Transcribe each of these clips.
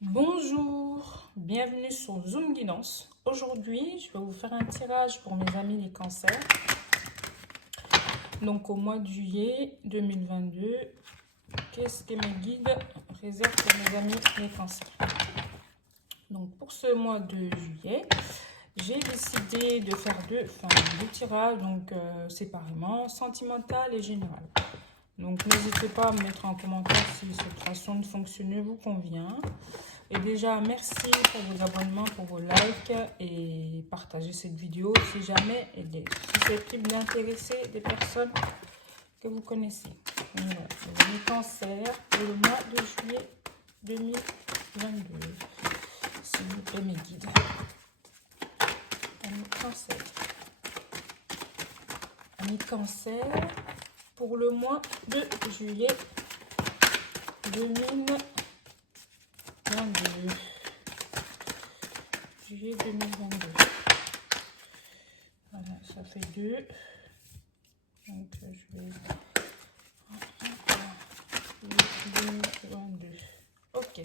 Bonjour, bienvenue sur Zoom Guidance. Aujourd'hui, je vais vous faire un tirage pour mes amis les cancers. Donc au mois de juillet 2022, qu'est-ce que mes guides réservent pour mes amis les cancers? Donc pour ce mois de juillet, j'ai décidé de faire deux tirages, donc séparément, sentimental et général. Donc n'hésitez pas à me mettre en commentaire si cette façon de fonctionner vous convient. Et déjà, merci pour vos abonnements, pour vos likes et partagez cette vidéo si jamais elle est susceptible d'intéresser des personnes que vous connaissez. Donc voilà, c'est le cancer pour le mois de juillet 2022. S'il vous plaît, mes guides. Amis cancer. Amis cancer pour le mois de juillet 2022. Juillet 2022. Voilà, ça fait 2. Donc, je vais... 2022. Ok.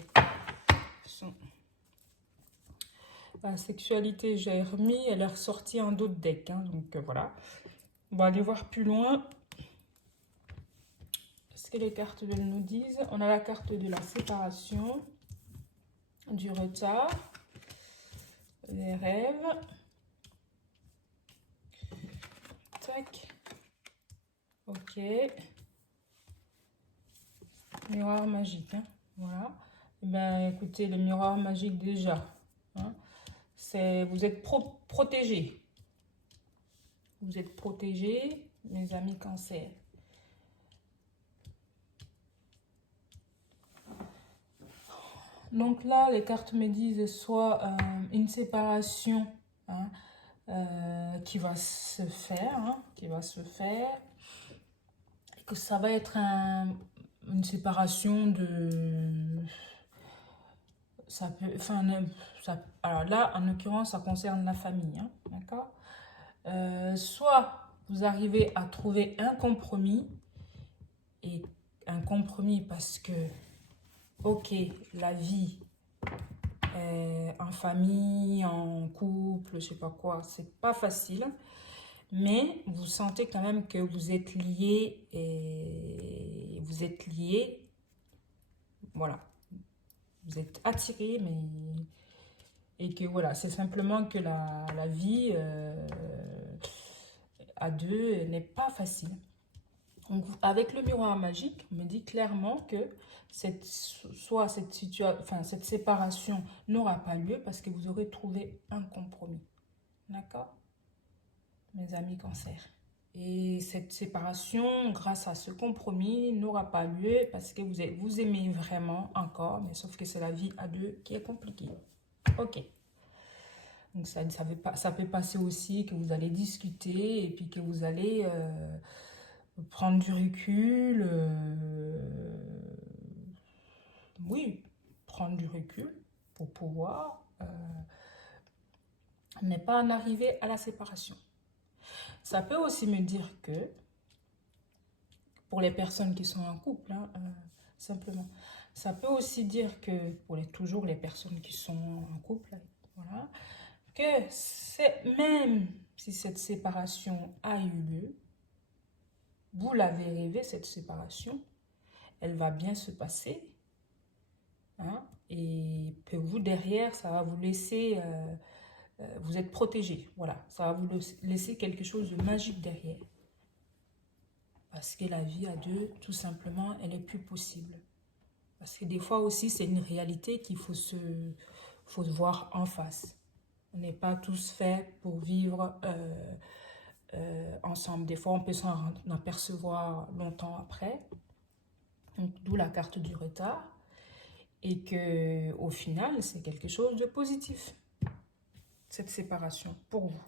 La sexualité, j'ai remis. Elle est ressortie en d'autres decks. Hein, donc, voilà. On va aller voir plus loin. Ce que les cartes nous disent. On a la carte de la séparation, du retard, les rêves. Tac. Ok. Miroir magique. Hein. Voilà. Et ben, écoutez, le miroir magique déjà. Hein, vous êtes protégés. Vous êtes protégés, mes amis cancer. Donc là, les cartes me disent soit une séparation hein, qui va se faire, et que ça va être une séparation de... Ça peut, enfin, alors là, en l'occurrence, ça concerne la famille, hein, d'accord. Soit vous arrivez à trouver un compromis, et un compromis parce que ok, la vie en famille, en couple, je sais pas quoi, c'est pas facile, mais vous sentez quand même que vous êtes liés voilà, vous êtes attirés, mais et que voilà, c'est simplement que la vie à deux n'est pas facile. Donc, avec le miroir magique, on me dit clairement que cette séparation n'aura pas lieu parce que vous aurez trouvé un compromis. D'accord, mes amis cancer. Et cette séparation, grâce à ce compromis, n'aura pas lieu parce que vous aimez vraiment encore, mais sauf que c'est la vie à deux qui est compliquée. Ok. Donc ça peut passer aussi que vous allez discuter et puis que vous allez... prendre du recul, oui, prendre du recul pour pouvoir ne pas en arriver à la séparation. Ça peut aussi me dire que, pour les personnes qui sont en couple, hein, simplement, ça peut aussi dire que, toujours les personnes qui sont en couple, voilà, que même si cette séparation a eu lieu, vous l'avez rêvé, cette séparation, elle va bien se passer. Hein, et que vous, derrière, ça va vous laisser... vous êtes protégé. Voilà, ça va vous laisser quelque chose de magique derrière. Parce que la vie à deux, tout simplement, elle est plus possible. Parce que des fois aussi, c'est une réalité qu'il faut se voir en face. On n'est pas tous faits pour vivre ensemble. Des fois, on peut s'en apercevoir longtemps après. Donc, d'où la carte du retard. Et que, au final, c'est quelque chose de positif, cette séparation, pour vous.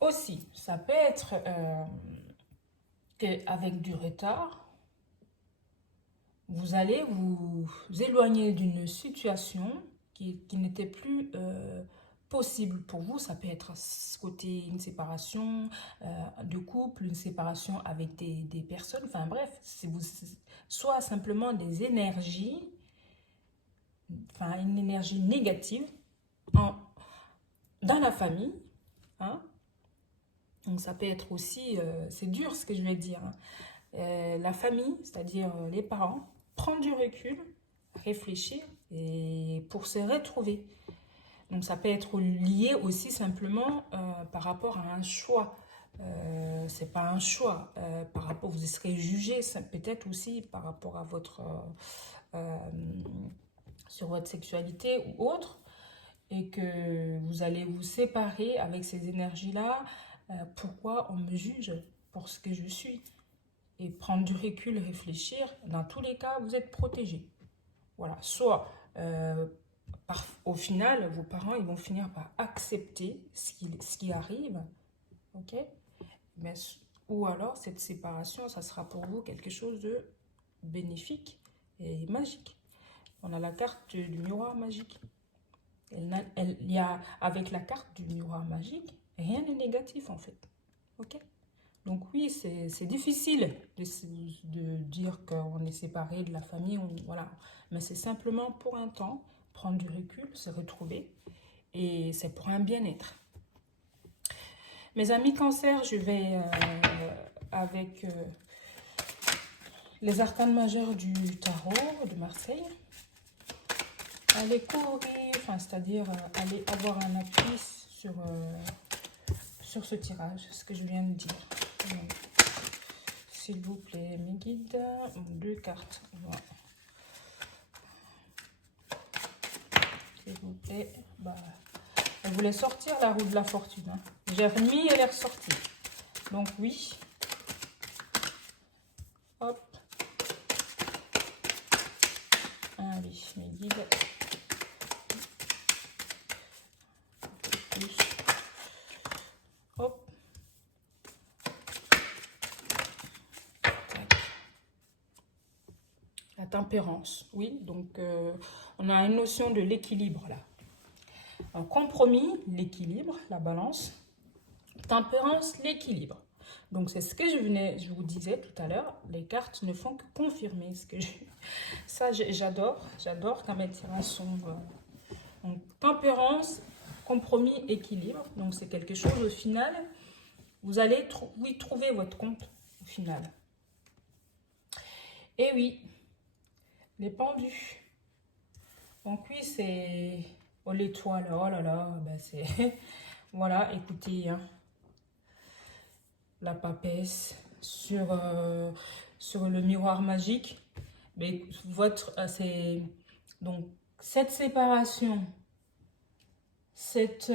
Aussi, ça peut être qu'avec du retard, vous allez vous éloigner d'une situation qui n'était plus possible pour vous. Ça peut être côté une séparation de couple, une séparation avec des personnes. Enfin bref, soit simplement des énergies enfin une énergie négative dans la famille. Hein. Donc ça peut être aussi, c'est dur ce que je vais dire, hein. La famille, c'est-à-dire les parents, prendre du recul, réfléchir et pour se retrouver. Donc ça peut être lié aussi simplement par rapport à un choix. C'est pas un choix. Par rapport, vous serez jugé peut-être aussi par rapport à votre sur votre sexualité ou autre, et que vous allez vous séparer avec ces énergies-là. Pourquoi on me juge pour ce que je suis? Et prendre du recul, réfléchir. Dans tous les cas, vous êtes protégé. Voilà. Soit au final, vos parents ils vont finir par accepter ce qui arrive, ok? Mais, ou alors, cette séparation, ça sera pour vous quelque chose de bénéfique et magique. On a la carte du miroir magique. Il y a, avec la carte du miroir magique, rien n'est négatif en fait, ok? Donc oui, c'est difficile de dire qu'on est séparé de la famille, voilà. Mais c'est simplement pour un temps, prendre du recul, se retrouver, et c'est pour un bien-être. Mes amis cancer, je vais avec les arcanes majeures du tarot de Marseille. Aller courir, enfin, c'est-à-dire aller avoir un appui sur ce tirage, ce que je viens de dire. S'il vous plaît, mes guides, 2 cartes. Voilà. S'il vous plaît, bah, elle voulait sortir la roue de la fortune. Hein. J'ai remis, elle est ressortie. Donc oui. Hop. Allez, mes guides. Plus. Hop. La tempérance, oui. Donc, on a une notion de l'équilibre là. Un compromis, l'équilibre, la balance. Tempérance, l'équilibre. Donc, c'est ce que je vous disais tout à l'heure. Les cartes ne font que confirmer ce que ça, j'adore quand mes tirages sont... donc, tempérance, compromis, équilibre. Donc, c'est quelque chose au final. Vous allez oui, trouver votre compte au final. Et oui, les pendus. Donc oui, c'est... Oh, l'étoile, oh là là, ben c'est... Voilà, écoutez, hein, la papesse sur le miroir magique. Mais c'est... Donc, cette séparation, cette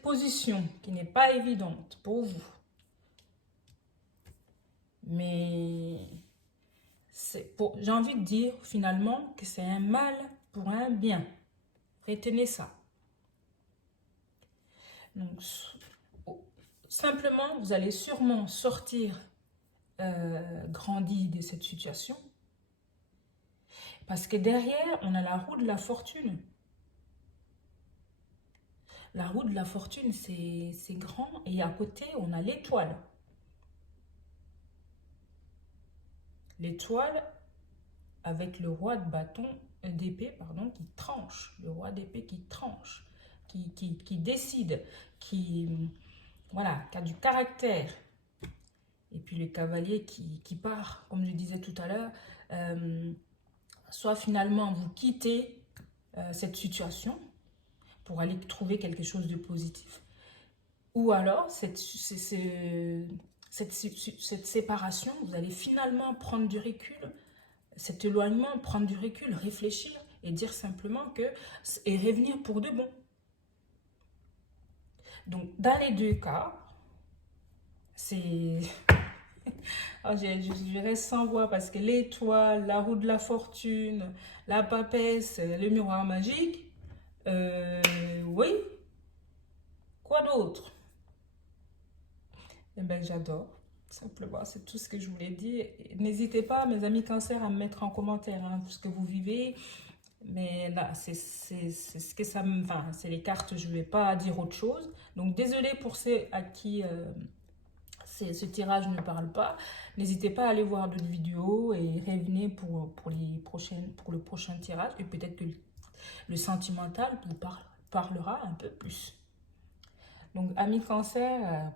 position qui n'est pas évidente pour vous, mais j'ai envie de dire finalement que c'est un mal pour un bien. Retenez ça. Donc, simplement, vous allez sûrement sortir grandi de cette situation. Parce que derrière, on a la roue de la fortune. La roue de la fortune, c'est grand. Et à côté, on a l'étoile. L'étoile avec le roi de bâton, d'épée, pardon, qui tranche. Le roi d'épée qui tranche, qui décide, voilà, qui a du caractère. Et puis le cavalier qui part, comme je disais tout à l'heure, soit finalement vous quittez cette situation pour aller trouver quelque chose de positif. Ou alors, cette séparation, vous allez finalement prendre du recul, cet éloignement, prendre du recul, réfléchir et dire simplement que, et revenir pour de bon. Donc, dans les deux cas, c'est... Oh, je reste sans voix parce que l'étoile, la roue de la fortune, la papesse, le miroir magique, oui. Quoi d'autre? Eh bien, j'adore. Simplement, c'est tout ce que je voulais dire. N'hésitez pas, mes amis cancer, à me mettre en commentaire hein, ce que vous vivez. Mais là, c'est ce que ça me... Enfin, c'est les cartes, je ne vais pas dire autre chose. Donc, désolée pour ceux à qui ce tirage ne parle pas, n'hésitez pas à aller voir d'autres vidéos et revenez pour le prochain tirage. Et peut-être que le sentimental vous parlera un peu plus. Donc, amis cancer,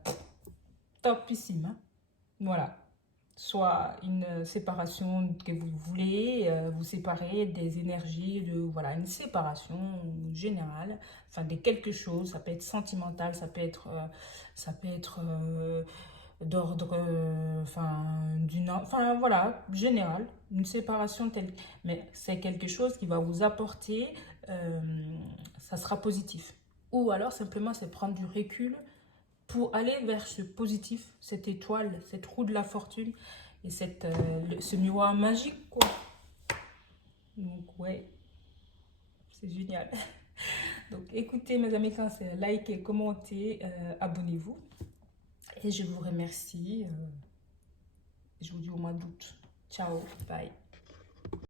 topissime. Hein? Voilà. Soit une séparation que vous voulez, vous séparer des énergies, voilà, une séparation générale, enfin de quelque chose, ça peut être sentimental, ça peut être d'ordre, enfin voilà, général, une séparation telle, mais c'est quelque chose qui va vous apporter, ça sera positif. Ou alors simplement c'est prendre du recul pour aller vers ce positif, cette étoile, cette roue de la fortune et ce miroir magique, quoi. Donc, ouais, c'est génial. Donc, écoutez, mes amis cancer, likez, commentez, abonnez-vous. Et je vous remercie. Je vous dis au mois d'août. Ciao, bye.